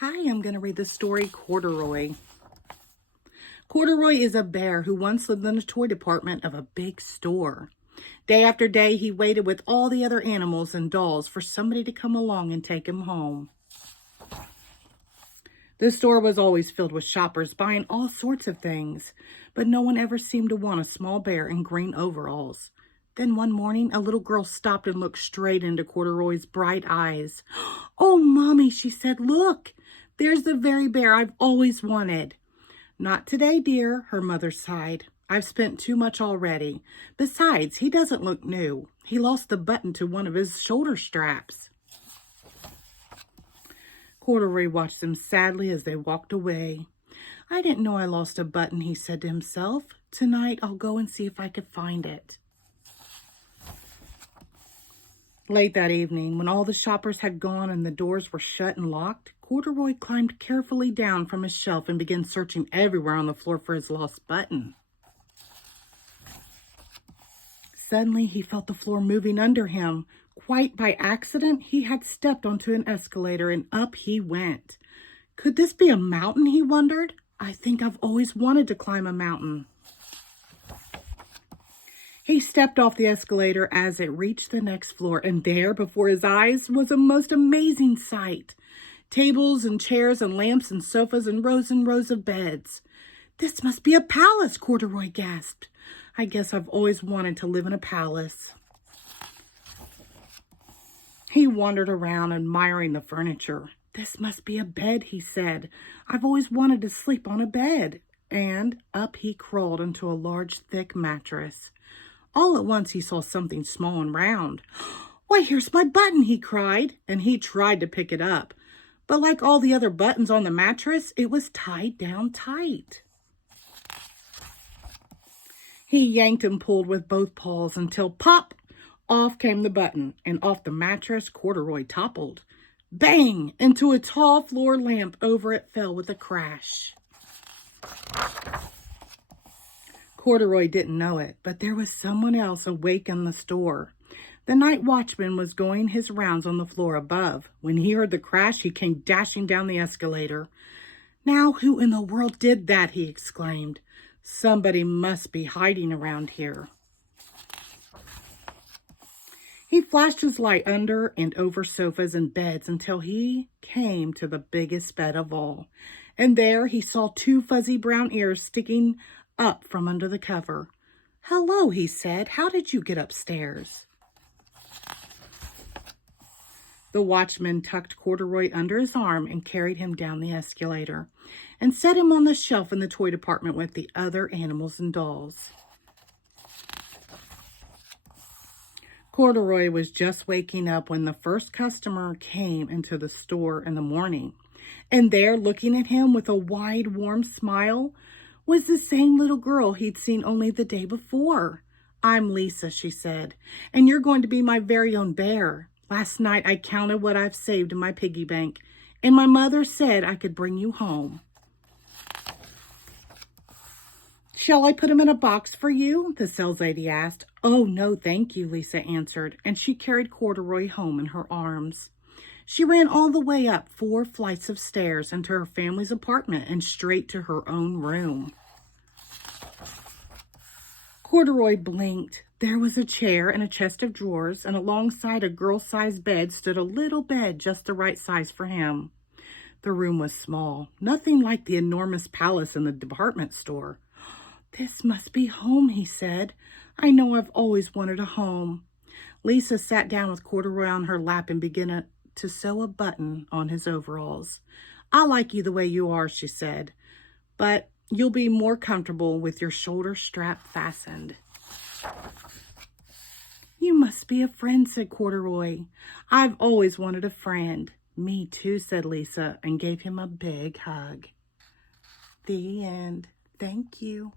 Hi, I'm going to read the story Corduroy. Corduroy is a bear who once lived in the toy department of a big store. Day after day, he waited with all the other animals and dolls for somebody to come along and take him home. The store was always filled with shoppers buying all sorts of things, but no one ever seemed to want a small bear in green overalls. Then one morning, a little girl stopped and looked straight into Corduroy's bright eyes. "Oh, Mommy," she said, "look, there's the very bear I've always wanted." "Not today, dear," her mother sighed. "I've spent too much already. Besides, he doesn't look new. He lost the button to one of his shoulder straps." Corduroy watched them sadly as they walked away. "I didn't know I lost a button," he said to himself. "Tonight I'll go and see if I could find it." Late that evening, when all the shoppers had gone and the doors were shut and locked, Corduroy climbed carefully down from his shelf and began searching everywhere on the floor for his lost button. Suddenly, he felt the floor moving under him. Quite by accident, he had stepped onto an escalator and up he went. Could this be a mountain, he wondered? I think I've always wanted to climb a mountain. He stepped off the escalator as it reached the next floor, and there, before his eyes, was a most amazing sight. Tables and chairs and lamps and sofas and rows of beds. "This must be a palace," Corduroy gasped. "I guess I've always wanted to live in a palace." He wandered around, admiring the furniture. "This must be a bed," he said. "I've always wanted to sleep on a bed." And up he crawled into a large, thick mattress. All at once he saw something small and round. "Why, here's my button," he cried, and he tried to pick it up. But like all the other buttons on the mattress, it was tied down tight. He yanked and pulled with both paws until pop! Off came the button, and off the mattress Corduroy toppled. Bang! Into a tall floor lamp over it fell with a crash. Corduroy didn't know it, but there was someone else awake in the store. The night watchman was going his rounds on the floor above. When he heard the crash, he came dashing down the escalator. "Now, who in the world did that?" he exclaimed. "Somebody must be hiding around here." He flashed his light under and over sofas and beds until he came to the biggest bed of all. And there he saw two fuzzy brown ears sticking up from under the cover. "Hello," he said. "How did you get upstairs?" The watchman tucked Corduroy under his arm and carried him down the escalator and set him on the shelf in the toy department with the other animals and dolls. Corduroy was just waking up when the first customer came into the store in the morning. And there, looking at him with a wide, warm smile, was the same little girl he'd seen only the day before. "I'm Lisa," she said, "and you're going to be my very own bear. Last night I counted what I've saved in my piggy bank, and my mother said I could bring you home." "Shall I put him in a box for you?" the saleslady asked. "Oh, no, thank you," Lisa answered, and she carried Corduroy home in her arms. She ran all the way up 4 flights of stairs into her family's apartment and straight to her own room. Corduroy blinked. There was a chair and a chest of drawers, and alongside a girl-sized bed stood a little bed just the right size for him. The room was small, nothing like the enormous palace in the department store. "This must be home," he said. "I know I've always wanted a home." Lisa sat down with Corduroy on her lap and began to sew a button on his overalls. "I like you the way you are," she said, "but you'll be more comfortable with your shoulder strap fastened." "You must be a friend," said Corduroy. "I've always wanted a friend." "Me too," said Lisa, and gave him a big hug. The end. Thank you.